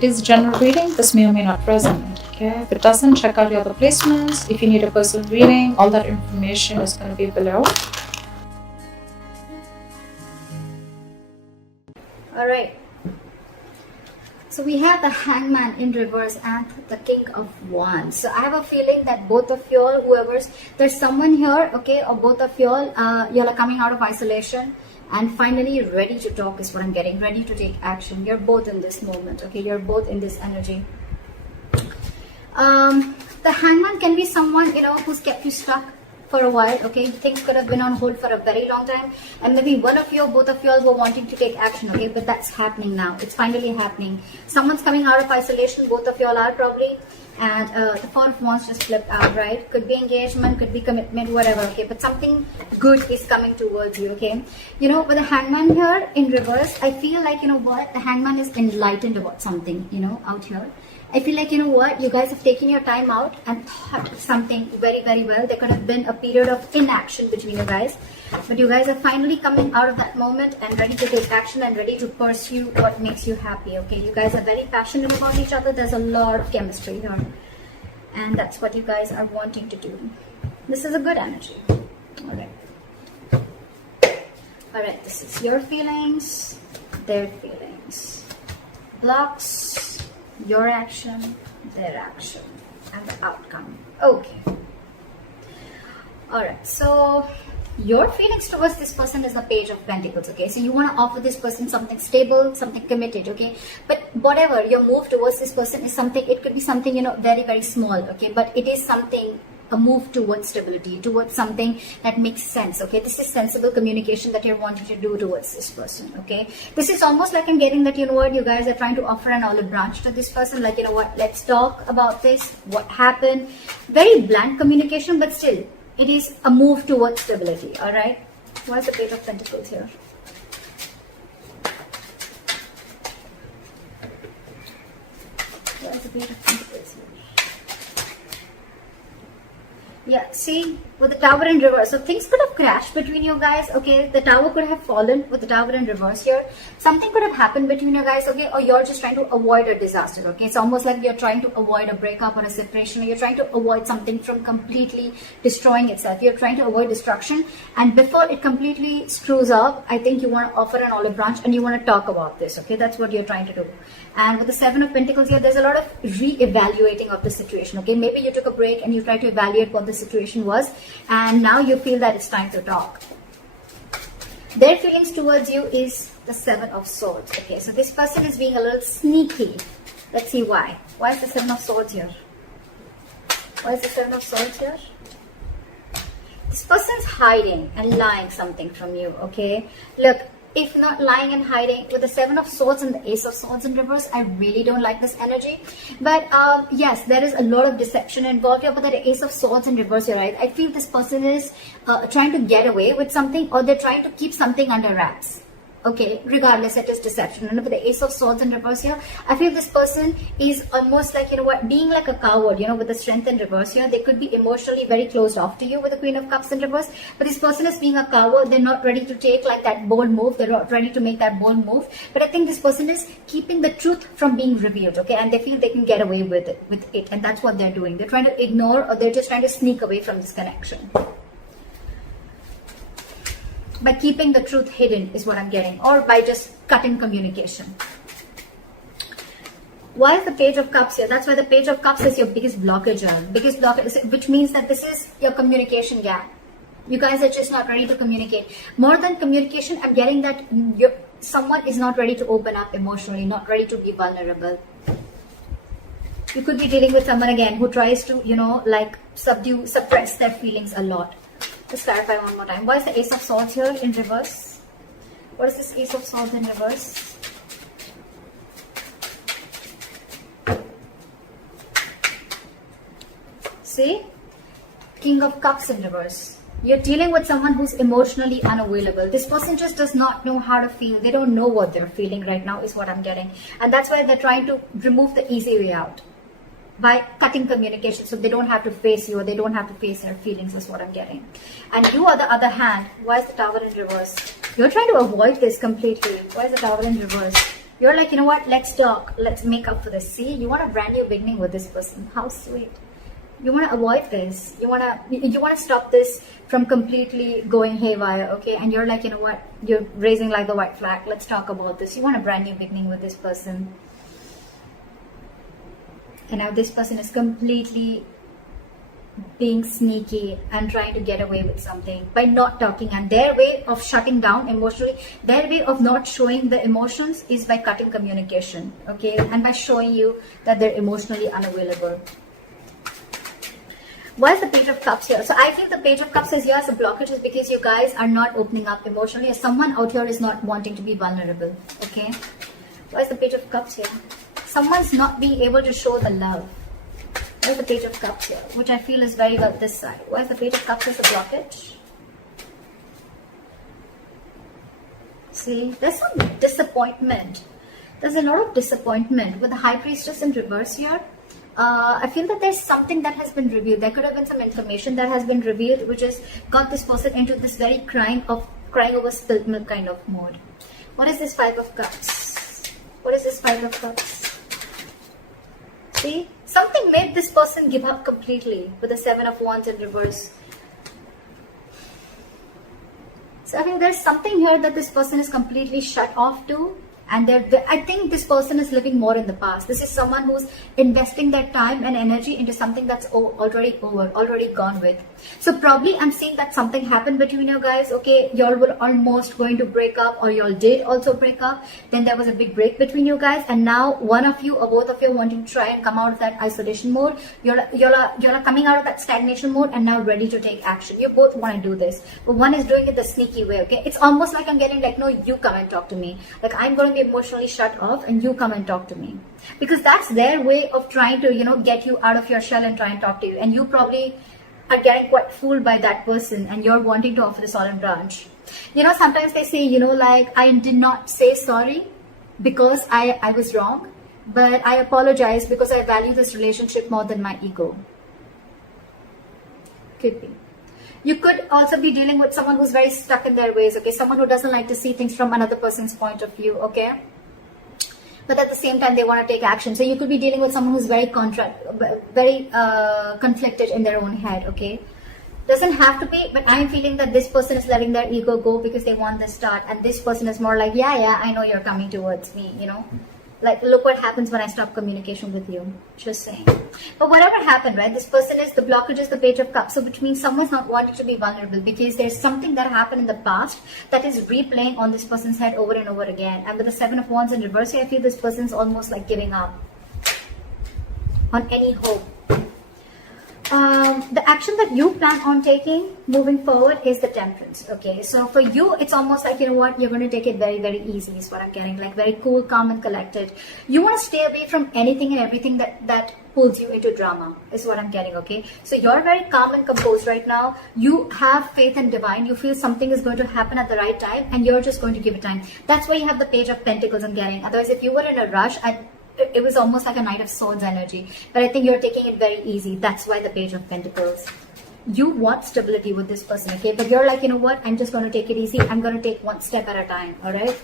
It is general reading. This may or may not resonate. Okay, if it doesn't, check out your other placements. If you need a personal reading, all that information is going to be below. All right. So we have the Hangman in reverse and the King of Wands. So I have a feeling that both of y'all, there's someone here, okay, or both of y'all, y'all are coming out of isolation and finally ready to talk is what I'm getting, ready to take action. You're both in this moment, okay, you're both in this energy. The Hangman can be someone, you know, who's kept you stuck for a while, okay, things could have been on hold for a very long time, and maybe one of you or both of you all were wanting to take action, okay, but that's happening now. It's finally happening. Someone's coming out of isolation, both of you all are probably, and the Four of Wands just flipped out, right? Could be engagement, could be commitment, whatever, okay, but something good is coming towards you, okay. You know, with the Hangman here in reverse, I feel like, you know what, the Hangman is enlightened about something, you know, out here. I feel like, you know what, you guys have taken your time out and thought something very, very well. There could have been a period of inaction between you guys, but you guys are finally coming out of that moment and ready to take action and ready to pursue what makes you happy, okay? You guys are very passionate about each other. There's a lot of chemistry here, and that's what you guys are wanting to do. This is a good energy. All right. All right, this is your feelings, their feelings. Blocks, your action, their action, and the outcome. Okay. Alright, so your feelings towards this person is the Page of Pentacles, okay? So you want to offer this person something stable, something committed, okay? But whatever your move towards this person is something, it could be something, you know, very, very small, okay? But it is something, a move towards stability, towards something that makes sense, okay? This is sensible communication that you're wanting to do towards this person, okay? This is almost like I'm getting that, you know what, you guys are trying to offer an olive branch to this person, like, you know what, let's talk about this, what happened. Very blunt communication, but still, it is a move towards stability, all right? Why is the Page of Pentacles here? Why is the Page of Pentacles here? Yeah, see, with the Tower in reverse, so things could have crashed between you guys, okay? The Tower could have fallen with the Tower in reverse here. Something could have happened between you guys, okay? Or you're just trying to avoid a disaster, okay? It's almost like you're trying to avoid a breakup or a separation, or you're trying to avoid something from completely destroying itself. You're trying to avoid destruction, and before it completely screws up, I think you want to offer an olive branch and you want to talk about this, okay? That's what you're trying to do. And with the Seven of Pentacles here, there's a lot of re-evaluating of the situation, okay? Maybe you took a break and you tried to evaluate what the situation was, and now you feel that it's time to talk. Their feelings towards you is the Seven of Swords, okay? So this person is being a little sneaky. Let's see why. Why is the Seven of Swords here? Why is the Seven of Swords here? This person's hiding and lying something from you, okay? Look, if not lying and hiding, with the Seven of Swords and the Ace of Swords in reverse, I really don't like this energy. But yes, there is a lot of deception involved here, but the Ace of Swords in reverse, you're right. I feel this person is trying to get away with something, or they're trying to keep something under wraps. Okay, regardless, it is deception. And with the Ace of Swords in reverse here, I feel this person is almost like, you know what, being like a coward, you know, with the Strength in reverse here. They could be emotionally very closed off to you with the Queen of Cups in reverse. But this person is being a coward. They're not ready to take like that bold move. They're not ready to make that bold move. But I think this person is keeping the truth from being revealed, okay? And they feel they can get away with it. And that's what they're doing. They're trying to ignore, or they're just trying to sneak away from this connection. By keeping the truth hidden is what I'm getting, or by just cutting communication. Why is the Page of Cups here? That's why the Page of Cups is your biggest blockage, which means that this is your communication gap. You guys are just not ready to communicate. More than communication, I'm getting that someone is not ready to open up emotionally, not ready to be vulnerable. You could be dealing with someone again who tries to, you know, like suppress their feelings a lot. Let's clarify one more time. Why is the Ace of Swords here in reverse? What is this Ace of Swords in reverse? See? King of Cups in reverse. You're dealing with someone who's emotionally unavailable. This person just does not know how to feel. They don't know what they're feeling right now is what I'm getting. And that's why they're trying to remove the easy way out by cutting communication, so they don't have to face you, or they don't have to face their feelings is what I'm getting. And you, on the other hand, why is the Tower in reverse? You're trying to avoid this completely. Why is the Tower in reverse? You're like, you know what, let's talk, let's make up for this. See, you want a brand new beginning with this person. How sweet. You want to avoid this. You want to stop this from completely going haywire, okay? And you're like, you know what, you're raising like the white flag. Let's talk about this. You want a brand new beginning with this person. And now this person is completely being sneaky and trying to get away with something by not talking, and their way of shutting down emotionally, their way of not showing the emotions is by cutting communication, okay, and by showing you that they're emotionally unavailable. Why is the Page of Cups here? So I feel the Page of Cups is here as a blockage is because you guys are not opening up emotionally, or someone out here is not wanting to be vulnerable, okay? Why is the Page of Cups here? Someone's not being able to show the love. Why is the Page of Cups here? Which I feel is very well this side. Why is the Page of Cups as a blockage? See, there's some disappointment. There's a lot of disappointment with the High Priestess in reverse here. I feel that there's something that has been revealed. There could have been some information that has been revealed which has got this person into this very crying over spilled milk kind of mode. What is this Five of Cups? What is this Five of Cups? See, something made this person give up completely with the Seven of Wands in reverse. So I think there's something here that this person is completely shut off to. And I think this person is living more in the past. This is someone who's investing their time and energy into something that's already over, already gone with. So probably I'm seeing that something happened between you guys. Okay, y'all were almost going to break up, or y'all did also break up. Then there was a big break between you guys, and now one of you or both of you wanting to try and come out of that isolation mode. Y'all are coming out of that stagnation mode and now ready to take action. You both want to do this, but one is doing it the sneaky way. Okay, it's almost like I'm getting like, no, you come and talk to me. Like I'm going to be emotionally shut off and you come and talk to me, because that's their way of trying to, you know, get you out of your shell and try and talk to you. And you probably are getting quite fooled by that person, and you're wanting to offer this olive branch. You know, sometimes they say, you know, like, I did not say sorry because I was wrong, but I apologize because I value this relationship more than my ego. Could be. You could also be dealing with someone who's very stuck in their ways, okay? Someone who doesn't like to see things from another person's point of view, okay? But at the same time, they want to take action. So you could be dealing with someone who's very conflicted in their own head, okay? Doesn't have to be, but I'm feeling that this person is letting their ego go because they want the start. And this person is more like, yeah, I know you're coming towards me, you know? Like, look what happens when I stop communication with you. Just saying. But whatever happened, right? This person is, the blockage is the Page of Cups. So which means someone's not wanting to be vulnerable because there's something that happened in the past that is replaying on this person's head over and over again. And with the Seven of Wands in reverse, I feel this person's almost like giving up on any hope. The action that you plan on taking moving forward is the Temperance. Okay, so for you, it's almost like, you know what, you're going to take it very, very easy is what I'm getting. Like very cool, calm and collected. You want to stay away from anything and everything that pulls you into drama is what I'm getting. Okay, so you're very calm and composed right now. You have faith in divine. You feel something is going to happen at the right time and you're just going to give it time. That's why you have the Page of Pentacles I'm getting. Otherwise, if you were in a rush, it was almost like a Knight of Swords energy. But I think you're taking it very easy. That's why the Page of Pentacles. You want stability with this person, okay? But you're like, you know what? I'm just going to take it easy. I'm going to take one step at a time, all right?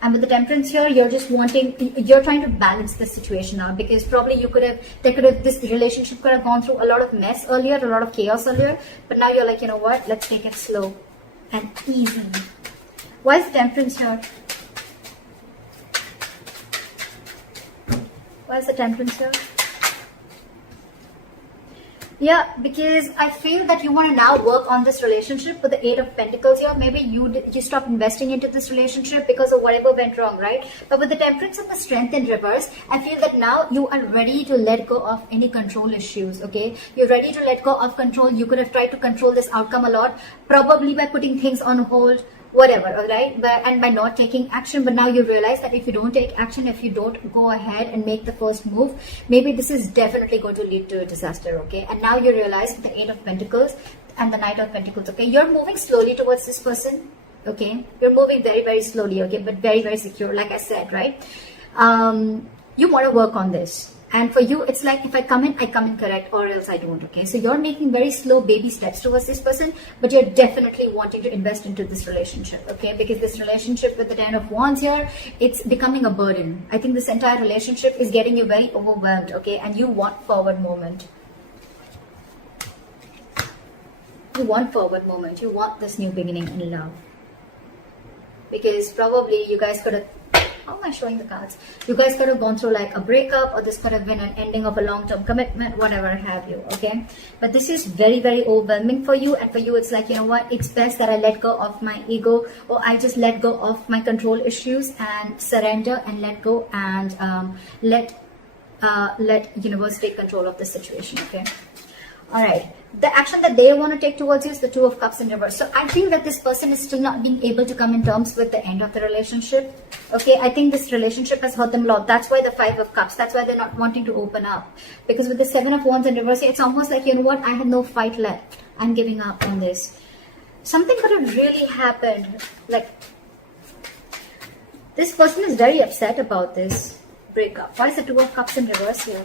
And with the Temperance here, you're just you're trying to balance the situation out, because probably this relationship could have gone through a lot of mess earlier, a lot of chaos earlier. But now you're like, you know what? Let's take it slow and easy. Why is the Temperance here? Why is the Temperance here? Yeah, because I feel that you want to now work on this relationship with the Eight of Pentacles here. Maybe you stop investing into this relationship because of whatever went wrong, right? But with the Temperance and the Strength in reverse, I feel that now you are ready to let go of any control issues, okay? You're ready to let go of control. You could have tried to control this outcome a lot, probably by putting things on hold, whatever, all right, and by not taking action. But now you realize that if you don't take action, if you don't go ahead and make the first move, maybe this is definitely going to lead to a disaster, okay? And now you realize with the Eight of Pentacles and the Knight of Pentacles, okay, you're moving slowly towards this person, okay? You're moving very, very slowly, okay, but very, very secure, like I said, right? You want to work on this. And for you, it's like if I come in correct, or else I don't. Okay, so you're making very slow baby steps towards this person, but you're definitely wanting to invest into this relationship. Okay, because this relationship with the Ten of Wands here, it's becoming a burden. I think this entire relationship is getting you very overwhelmed. Okay, and you want forward movement. You want forward moment. You want this new beginning in love. Because probably you guys could have, how am I showing the cards? You guys could have gone through like a breakup, or this could have been an ending of a long-term commitment, whatever have you, okay? But this is very, very overwhelming for you. And for you, it's like, you know what? It's best that I let go of my ego, or I just let go of my control issues and surrender and let go, and let universe take control of the situation, okay? All right. The action that they want to take towards you is the Two of Cups in reverse. So I think that this person is still not being able to come in terms with the end of the relationship. Okay, I think this relationship has hurt them a lot. That's why the Five of Cups. That's why they're not wanting to open up. Because with the Seven of Wands in reverse, it's almost like, you know what, I have no fight left. I'm giving up on this. Something could have really happened. Like, this person is very upset about this breakup. Why is the Two of Cups in reverse here?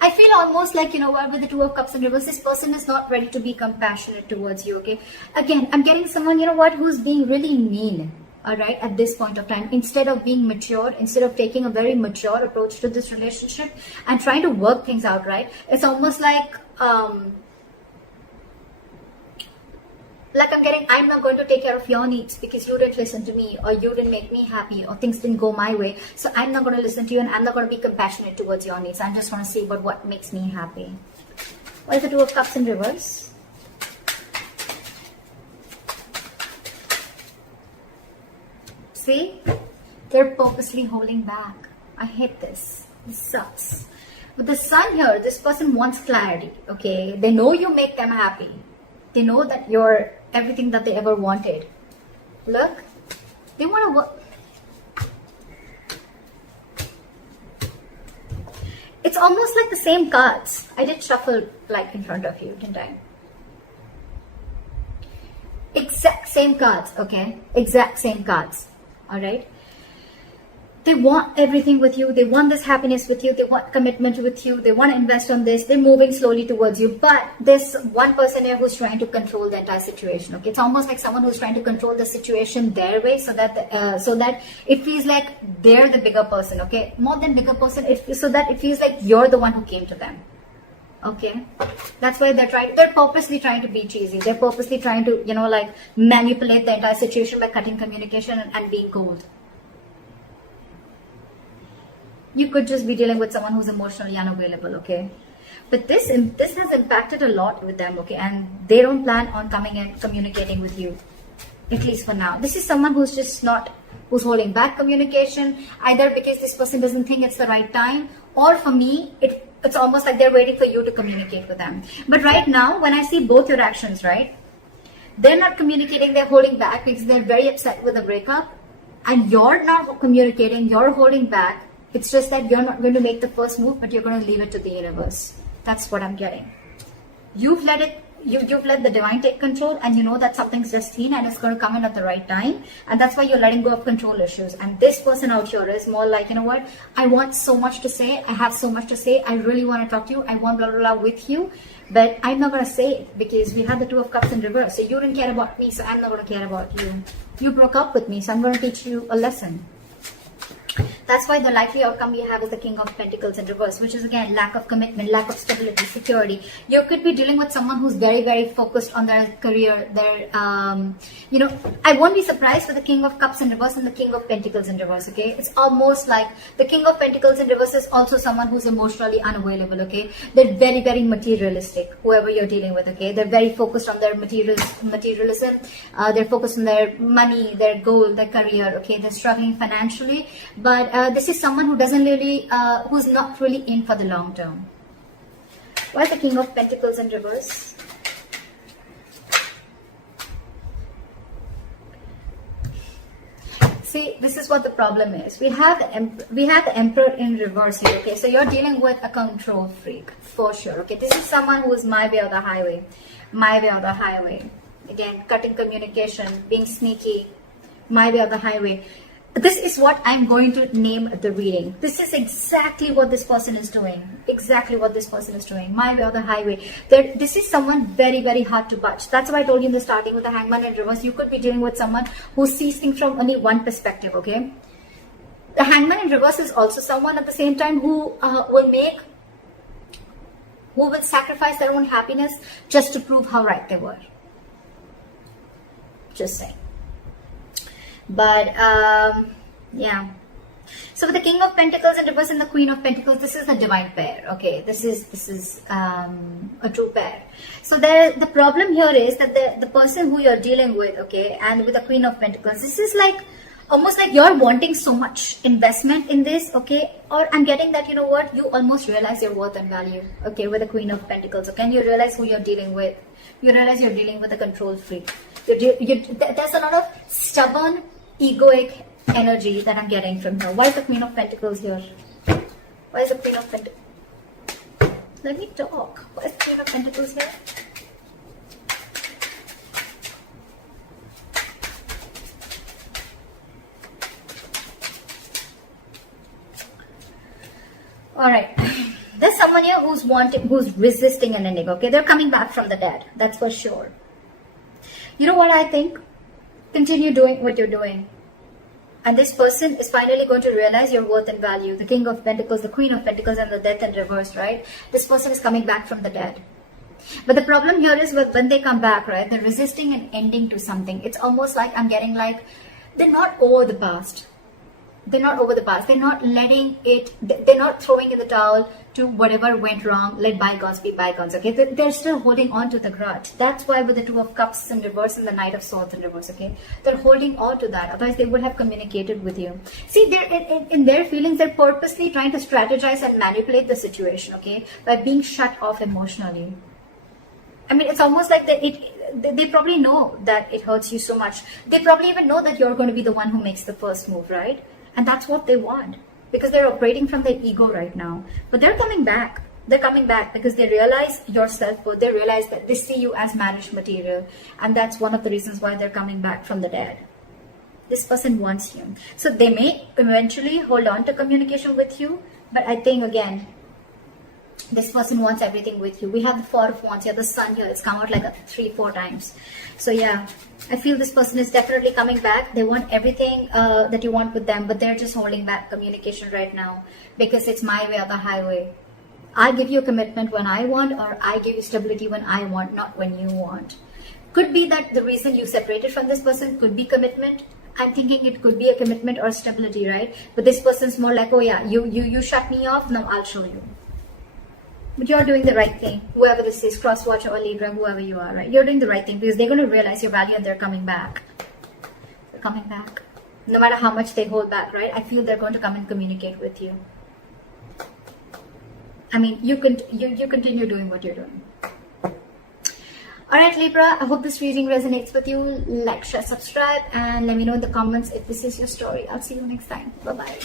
I feel almost like, you know what, with the Two of Cups in reverse, this person is not ready to be compassionate towards you, okay? Again, I'm getting someone, you know what, who's being really mean, all right, at this point of time. Instead of being mature, instead of taking a very mature approach to this relationship and trying to work things out, right? It's almost like I'm getting, I'm not going to take care of your needs because you didn't listen to me, or you didn't make me happy, or things didn't go my way. So I'm not going to listen to you, and I'm not going to be compassionate towards your needs. I just want to see what makes me happy. What is the Two of Cups in reverse? See? They're purposely holding back. I hate this. This sucks. With the Sun here, this person wants clarity, okay? They know you make them happy. They know that you're everything that they ever wanted. Look, they want to work. It's almost like the same cards. I did shuffle like in front of you, didn't I? Exact same cards, okay? Exact same cards, all right? They want everything with you. They want this happiness with you. They want commitment with you. They want to invest on this. They're moving slowly towards you. But there's one person here who's trying to control the entire situation. Okay, it's almost like someone who's trying to control the situation their way, so that it feels like they're the bigger person. Okay, more than bigger person, so that it feels like you're the one who came to them. Okay, that's why they're purposely trying to be cheesy. They're purposely trying to, you know, like manipulate the entire situation by cutting communication and being cold. You could just be dealing with someone who's emotionally unavailable, okay? But this has impacted a lot with them, okay? And they don't plan on coming and communicating with you, at least for now. This is someone who's just who's holding back communication, either because this person doesn't think it's the right time, or for me, it's almost like they're waiting for you to communicate with them. But right now, when I see both your actions, right? They're not communicating, they're holding back because they're very upset with the breakup, and you're not communicating, you're holding back. It's just that you're not going to make the first move, but you're going to leave it to the universe. That's what I'm getting. You've let the divine take control, and you know that something's destined and it's going to come in at the right time. And that's why you're letting go of control issues. And this person out here is more like, you know what? I want so much to say. I have so much to say. I really want to talk to you. I want blah, blah, blah with you. But I'm not going to say it because we had the Two of Cups in reverse. So you didn't care about me, so I'm not going to care about you. You broke up with me, so I'm going to teach you a lesson. That's why the likely outcome you have is the King of Pentacles in reverse, which is again lack of commitment, lack of stability, security. You could be dealing with someone who's very, very focused on their career, you know, I won't be surprised with the King of Cups in reverse and the King of Pentacles in reverse, okay? It's almost like the King of Pentacles in reverse is also someone who's emotionally unavailable, okay? They're very, very materialistic, whoever you're dealing with, okay? They're very focused on their materialism. They're focused on their money, their goal, their career, okay? They're struggling financially, but this is someone who doesn't really, who's not really in for the long term. Why is the King of Pentacles in reverse? See, this is what the problem is. We have the Emperor in reverse here. Okay, so you're dealing with a control freak for sure. Okay, this is someone who is my way or the highway, my way or the highway. Again, cutting communication, being sneaky, my way or the highway. this is what I'm going to name the reading. This is exactly what this person is doing. Exactly what this person is doing. My way or the highway. This is someone very, very hard to budge. That's why I told you in the starting with the Hangman in reverse. You could be dealing with someone who sees things from only one perspective, okay? The Hangman in reverse is also someone at the same time who will sacrifice their own happiness just to prove how right they were. Just saying. But yeah, so with the King of Pentacles in reverse and the Queen of Pentacles, this is the divine pair. Okay, this is a true pair. So the problem here is that the person who you're dealing with, okay, and with the Queen of Pentacles, this is like almost like you're wanting so much investment in this, okay? Or I'm getting that, you know what, you almost realize your worth and value, okay, with the Queen of Pentacles, okay? And you realize who you're dealing with. You realize you're dealing with a control freak. There's a lot of stubborn, egoic energy that I'm getting from her. Why is the Queen of Pentacles here? Why is the Queen of Pentacles? Let me talk. Why is the Queen of Pentacles here? Alright. There's someone here who's resisting an ending, okay? They're coming back from the dead. That's for sure. You know what I think? Continue doing what you're doing. And this person is finally going to realize your worth and value. The King of Pentacles, the Queen of Pentacles, and the Death in reverse, right? This person is coming back from the dead. But the problem here is when they come back, right? They're resisting an ending to something. It's almost like I'm getting like, they're not over the past. They're not over the past. They're not letting it, they're not throwing in the towel to whatever went wrong. Let bygones be bygones, okay? They're still holding on to the grudge. That's why with the Two of Cups in reverse and the Knight of Swords in reverse, okay? They're holding on to that. Otherwise, they would have communicated with you. See, they're in their feelings, they're purposely trying to strategize and manipulate the situation, okay? By being shut off emotionally. I mean, it's almost like they probably know that it hurts you so much. They probably even know that you're going to be the one who makes the first move, right? And that's what they want, because they're operating from their ego right now. But they're coming back. They're coming back because they realize your self-worth. They realize that they see you as marriage material. And that's one of the reasons why they're coming back from the dead. This person wants you. So they may eventually hold on to communication with you. But I think, again, this person wants everything with you. We have the Four of Wands here, the Sun here. It's come out like 3-4 times. So yeah, I feel this person is definitely coming back. They want everything that you want with them, but they're just holding back communication right now because it's my way or the highway. I give you a commitment when I want, or I give you stability when I want, not when you want. Could be that the reason you separated from this person could be commitment. I'm thinking it could be a commitment or stability, right? But this person's more like, oh yeah, you shut me off, now I'll show you. But you're doing the right thing. Whoever this is, cross watcher or Libra, whoever you are, right? You're doing the right thing because they're going to realize your value and they're coming back. They're coming back. No matter how much they hold back, right? I feel they're going to come and communicate with you. I mean, you continue doing what you're doing. Alright, Libra, I hope this reading resonates with you. Like, share, subscribe, and let me know in the comments if this is your story. I'll see you next time. Bye-bye.